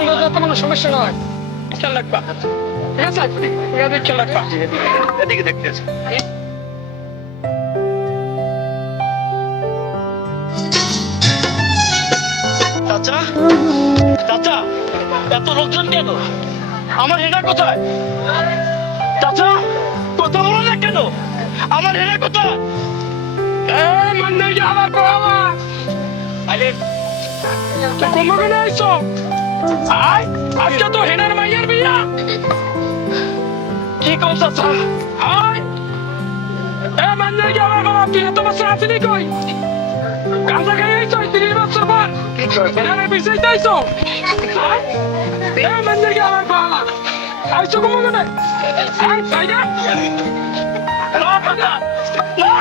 কোনো সমস্যা নয়। ঠিক আছে এদিকে দেখতেছি চাচা চাচা এত লোকজন কেন? আমার হেনা কোথায়? চাচা কথা বলো না কেন? আমার হেনা কোথায়? বাবা। আরে তো কুম্ভকে আইছো আয় আজকে তো হেনার মাইয়ের বিয়া কি কম চাচা আয় এ মন্দির যাওয়ার বাবা তুই এত বছর আসিনি কই গাঁজা খাই আইছো তিরিশ বছর পর হেনার বিষয় চাইছো এ মন্দির যাওয়ার বাবা আইছো কুম্ভকে না না চাচা না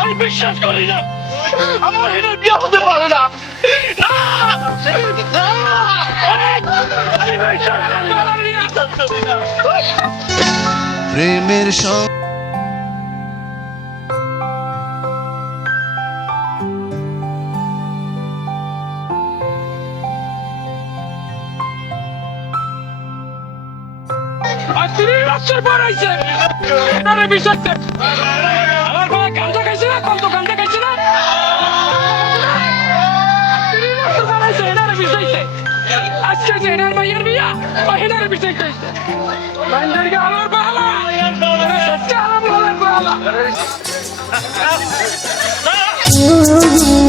আমি বিশ্বাস করি না আমার হেনার বিয়ে হতে পারে না প্রেমের সঙ্গ তিরিশ বছর পর আইছে। হেনার বিষয় আজকে যে হেনার মাইয়ের বিয়া? ও হেনার বিষয় চাইছে মাইন্দার কে আমার বালা আমার বালার বালা